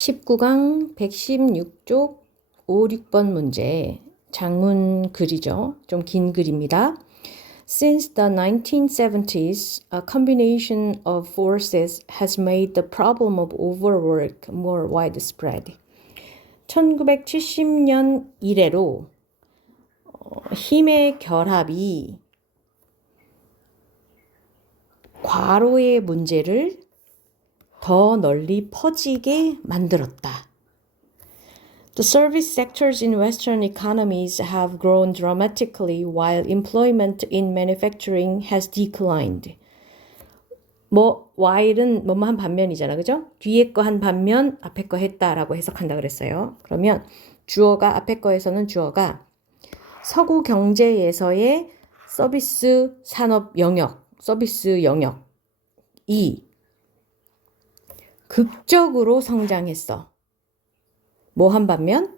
19강 116쪽 5, 6번 문제 장문 글이죠. 좀 긴 글입니다. Since the 1970s, a combination of forces has made the problem of overwork more widespread. 1970년 이래로 힘의 결합이 과로의 문제를 더 널리 퍼지게 만들었다. The service sectors in Western economies have grown dramatically while employment in manufacturing has declined. while은 뭐뭐 한 반면이잖아, 그죠? 뒤에 거 한 반면, 앞에 거 했다라고 해석한다 그랬어요. 그러면 주어가 앞에 거에서는 주어가 서구 경제에서의 서비스 산업 영역, 서비스 영역이 극적으로 성장했어. 뭐 한 반면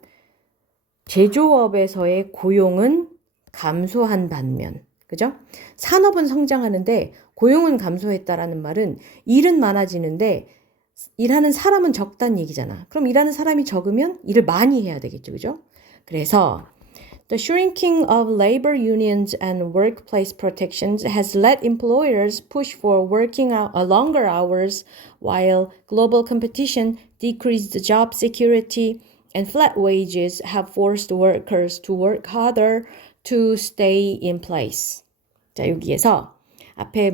제조업에서의 고용은 감소한 반면, 그죠? 산업은 성장하는데 고용은 감소했다라는 말은 일은 많아지는데 일하는 사람은 적다는 얘기잖아. 그럼 일하는 사람이 적으면 일을 많이 해야 되겠죠, 그죠? 그래서 The shrinking of labor unions and workplace protections has let employers push for working longer hours while global competition, decreased job security, and flat wages have forced workers to work harder to stay in place. 자, 여기에서 앞에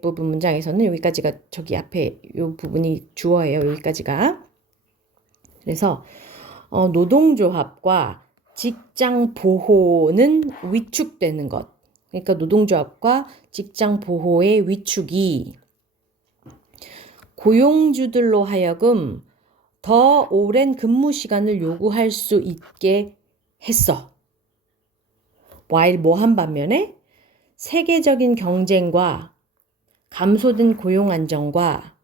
부분 문장에서는 여기까지가 저기 앞에 요 부분이 주어예요. 여기까지가. 그래서 노동조합과 직장 보호는 위축되는 것. 그러니까 노동조합과 직장 보호의 위축이 고용주들로 하여금 더 오랜 근무 시간을 요구할 수 있게 했어. while 뭐 한 반면에 세계적인 경쟁과 감소된 고용 안정과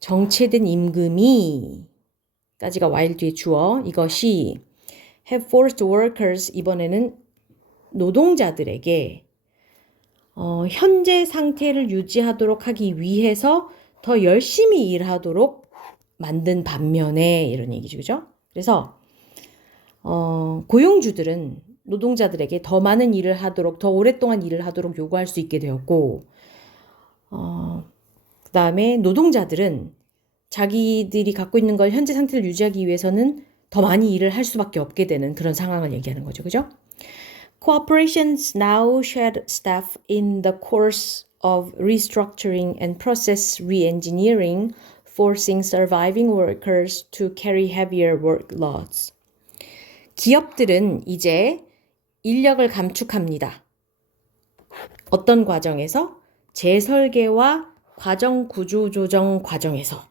정체된 임금이 까지가 while 뒤에 주어 이것이 have forced workers 이번에는 노동자들에게 현재 상태를 유지하도록 하기 위해서 더 열심히 일하도록 만든 반면에 이런 얘기죠. 그죠? 그래서 고용주들은 노동자들에게 더 많은 일을 하도록 더 오랫동안 일을 하도록 요구할 수 있게 되었고 그 다음에 노동자들은 자기들이 갖고 있는 걸 현재 상태를 유지하기 위해서는 더 많이 일을 할 수밖에 없게 되는 그런 상황을 얘기하는 거죠. 그죠? Corporations now shed staff in the course of restructuring and process re-engineering, forcing surviving workers to carry heavier workloads. 기업들은 이제 인력을 감축합니다. 어떤 과정에서? 재설계와 과정 구조 조정 과정에서.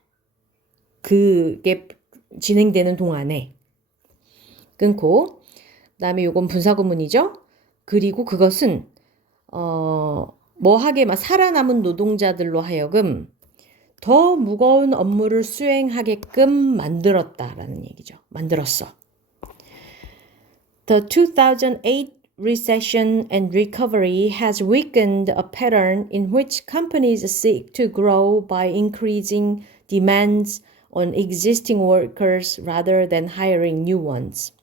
그게 진행되는 동안에 끊고 그다음에 요건 분사구문이죠. 그리고 그것은 뭐하게 막 살아남은 노동자들로 하여금 더 무거운 업무를 수행하게끔 만들었다라는 얘기죠. 만들었어. The 2008 recession and recovery has weakened a pattern in which companies seek to grow by increasing demands on existing workers rather than hiring new ones.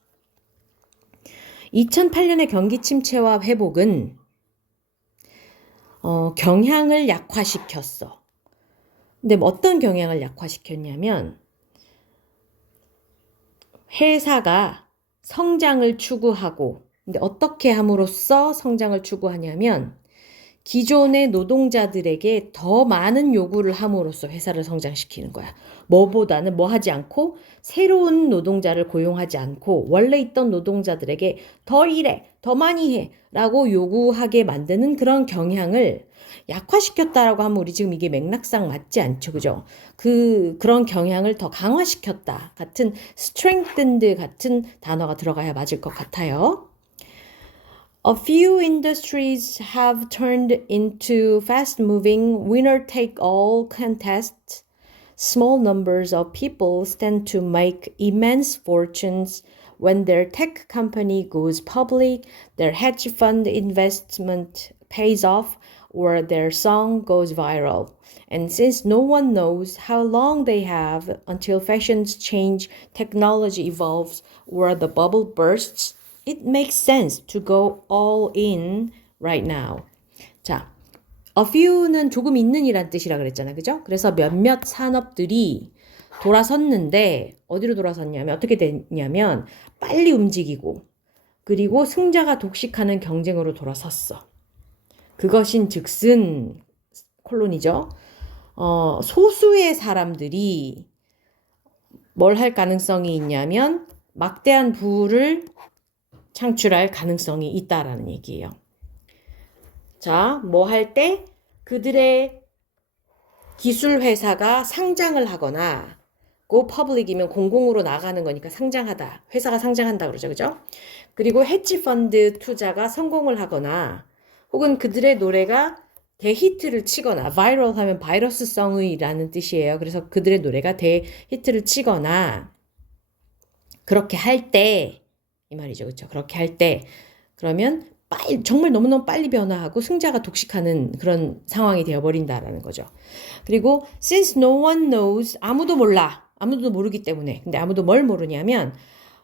2008년의 경기 침체와 회복은 경향을 약화시켰어. 근데 어떤 경향을 약화시켰냐면 회사가 성장을 추구하고 근데 어떻게 함으로써 성장을 추구하냐면 기존의 노동자들에게 더 많은 요구를 함으로써 회사를 성장시키는 거야. 뭐보다는 뭐 하지 않고 새로운 노동자를 고용하지 않고 원래 있던 노동자들에게 더 일해, 더 많이 해 라고 요구하게 만드는 그런 경향을 약화시켰다라고 하면 우리 지금 이게 맥락상 맞지 않죠. 그죠? 그런 경향을 더 강화시켰다 같은 strengthened 같은 단어가 들어가야 맞을 것 같아요. A few industries have turned into fast-moving, winner-take-all contests. Small numbers of people stand to make immense fortunes when their tech company goes public, their hedge fund investment pays off, or their song goes viral. And since no one knows how long they have until fashions change, technology evolves, or the bubble bursts, it makes sense to go all in right now. 자, a few는 조금 있는이란 뜻이라 그랬잖아, 그죠? 그래서 몇몇 산업들이 돌아섰는데 어디로 돌아섰냐면 어떻게 됐냐면 빨리 움직이고 그리고 승자가 독식하는 경쟁으로 돌아섰어. 그것인즉슨 콜론이죠. 소수의 사람들이 뭘 할 가능성이 있냐면 막대한 부를 창출할 가능성이 있다라는 얘기예요. 자, 뭐 할 때 그들의 기술 회사가 상장을 하거나 go public이면 공공으로 나가는 거니까 상장하다. 회사가 상장한다 그러죠. 그죠? 그리고 헤지 펀드 투자가 성공을 하거나 혹은 그들의 노래가 대히트를 치거나 viral 하면 바이러스성의라는 뜻이에요. 그래서 그들의 노래가 대히트를 치거나 그렇게 할 때 이 말이죠. 그렇죠? 그렇게 할 때 그러면 정말 너무너무 빨리 변화하고 승자가 독식하는 그런 상황이 되어버린다라는 거죠. 그리고 since no one knows 아무도 몰라. 아무도 모르기 때문에. 근데 아무도 뭘 모르냐면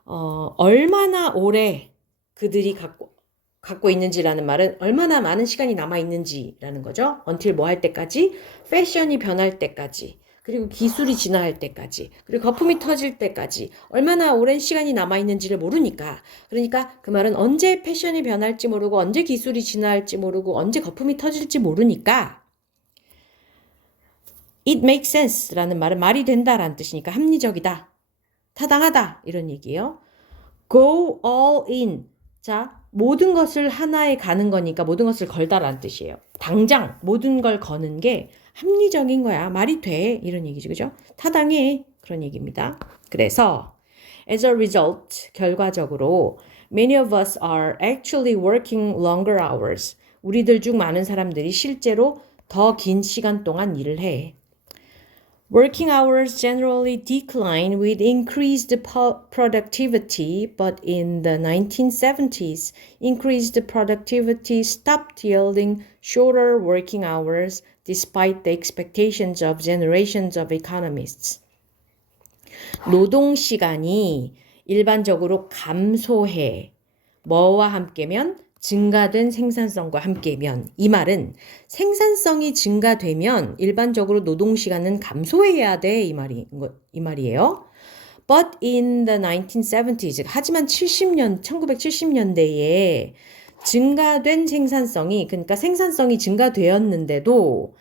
얼마나 오래 그들이 갖고 있는지라는 말은 얼마나 많은 시간이 남아있는지라는 거죠. until 뭐 할 때까지? 패션이 변할 때까지. 그리고 기술이 진화할 때까지. 그리고 거품이 터질 때까지. 얼마나 오랜 시간이 남아있는지를 모르니까. 그러니까 그 말은 언제 패션이 변할지 모르고 언제 기술이 진화할지 모르고 언제 거품이 터질지 모르니까 it makes sense 라는 말은 말이 된다라는 뜻이니까 합리적이다. 타당하다. 이런 얘기예요. go all in. 자, 모든 것을 하나에 가는 거니까 모든 것을 걸다라는 뜻이에요. 당장 모든 걸 거는 게 합리적인 거야. 말이 돼. 이런 얘기죠. 그죠? 타당해. 그런 얘기입니다. 그래서 as a result, 결과적으로 many of us are actually working longer hours. 우리들 중 많은 사람들이 실제로 더 긴 시간 동안 일을 해. Working hours generally decline with increased productivity, but in the 1970s, increased productivity stopped yielding shorter working hours despite the expectations of generations of economists. 노동 시간이 일반적으로 감소해. 뭐와 함께면? 증가된 생산성과 함께면. 이 말은 생산성이 증가되면 일반적으로 노동시간은 감소해야 돼. 이 말이에요. But in the 1970s, 하지만 1970년대에 증가된 생산성이, 그러니까 생산성이 증가되었는데도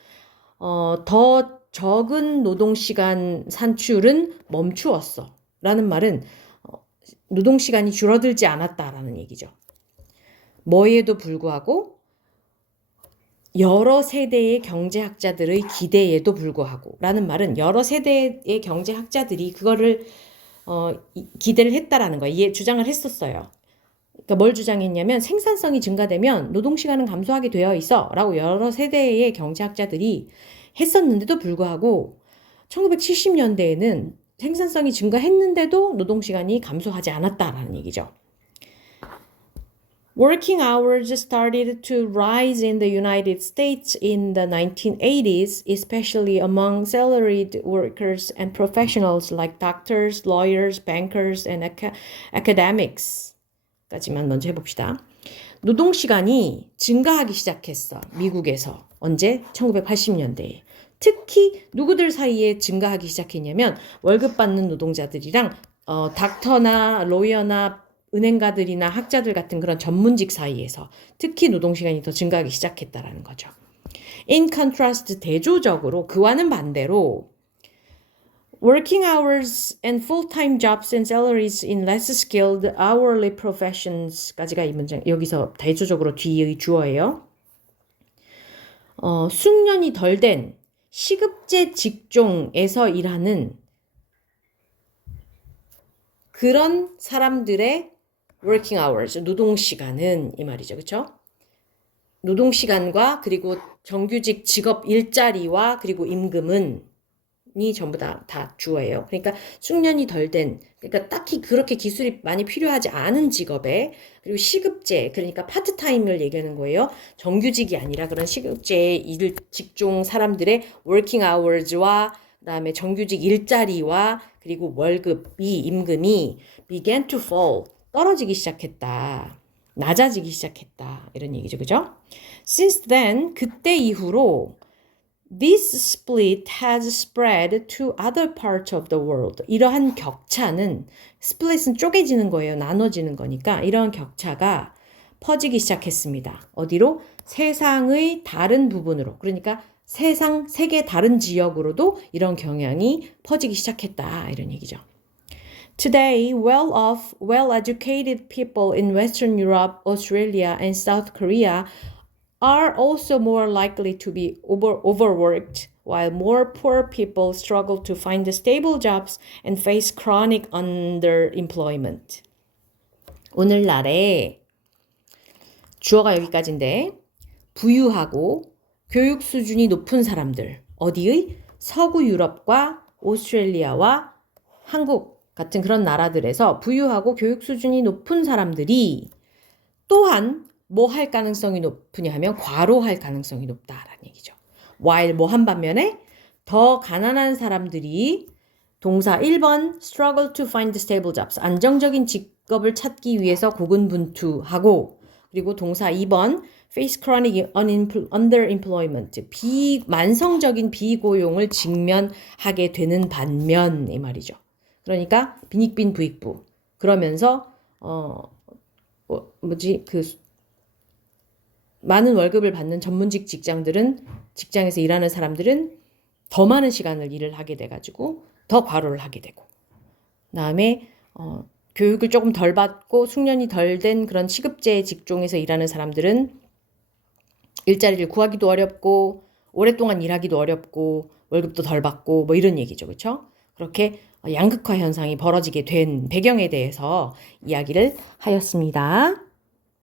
더 적은 노동시간 산출은 멈추었어. 라는 말은 노동시간이 줄어들지 않았다라는 얘기죠. 뭐에도 불구하고 여러 세대의 경제학자들의 기대에도 불구하고 라는 말은 여러 세대의 경제학자들이 그거를 기대를 했다라는 거예요. 주장을 했었어요. 그러니까 뭘 주장했냐면 생산성이 증가되면 노동시간은 감소하게 되어 있어 라고 여러 세대의 경제학자들이 했었는데도 불구하고 1970년대에는 생산성이 증가했는데도 노동시간이 감소하지 않았다라는 얘기죠. Working hours started to rise in the United States in the 1980s, especially among salaried workers and professionals like doctors, lawyers, bankers, and academics. 까지만 먼저 해봅시다. 노동시간이 증가하기 시작했어. 미국에서. 언제? 1980년대에. 특히 누구들 사이에 증가하기 시작했냐면 월급 받는 노동자들이랑 닥터나 로이어나 은행가들이나 학자들 같은 그런 전문직 사이에서 특히 노동시간이 더 증가하기 시작했다라는 거죠. In contrast, 대조적으로 그와는 반대로 working hours and full-time jobs and salaries in less skilled hourly professions까지가 이 문장 여기서 대조적으로 뒤의 주어예요. 숙련이 덜 된 시급제 직종에서 일하는 그런 사람들의 working hours, 노동시간은 이 말이죠. 그렇죠? 노동시간과 그리고 정규직 직업 일자리와 그리고 임금은 숙련이 전부 다 주어예요. 그러니까 숙련이 덜 된, 그러니까 딱히 그렇게 기술이 많이 필요하지 않은 직업에, 그리고 시급제, 그러니까 파트타임을 얘기하는 거예요. 정규직이 아니라 그런 시급제 일 직종 사람들의 working hours와 그다음에 정규직 일자리와 그리고 월급이 임금이 began to fall 떨어지기 시작했다. 낮아지기 시작했다. 이런 얘기죠. 그죠? Since then 그때 이후로 this split has spread to other parts of the world. 이러한 격차는 split은 쪼개지는 거예요. 나눠지는 거니까 이러한 격차가 퍼지기 시작했습니다. 어디로? 세상의 다른 부분으로. 그러니까 세계 다른 지역으로도 이런 경향이 퍼지기 시작했다. 이런 얘기죠. Today, well-off, well-educated people in Western Europe, Australia, and South Korea are also more likely to be overworked, while more poor people struggle to find stable jobs and face chronic underemployment. 오늘날에 주어가 여기까지인데 부유하고 교육 수준이 높은 사람들, 어디의? 서구 유럽과 오스트레일리아와 한국 같은 그런 나라들에서 부유하고 교육 수준이 높은 사람들이 또한 뭐 할 가능성이 높으냐 하면 과로할 가능성이 높다라는 얘기죠. while 뭐 한 반면에 더 가난한 사람들이 동사 1번 struggle to find stable jobs 안정적인 직업을 찾기 위해서 고군분투하고 그리고 동사 2번 face chronic underemployment 만성적인 비고용을 직면하게 되는 반면 이 말이죠. 그러니까 빈익빈 부익부 그러면서 많은 월급을 받는 전문직 직장에서 일하는 사람들은 더 많은 시간을 일을 하게 돼가지고 더 과로를 하게 되고 그다음에 교육을 조금 덜 받고 숙련이 덜 된 그런 시급제 직종에서 일하는 사람들은 일자리를 구하기도 어렵고 오랫동안 일하기도 어렵고 월급도 덜 받고 뭐 이런 얘기죠. 그렇죠? 그렇게 양극화 현상이 벌어지게 된 배경에 대해서 이야기를 하였습니다.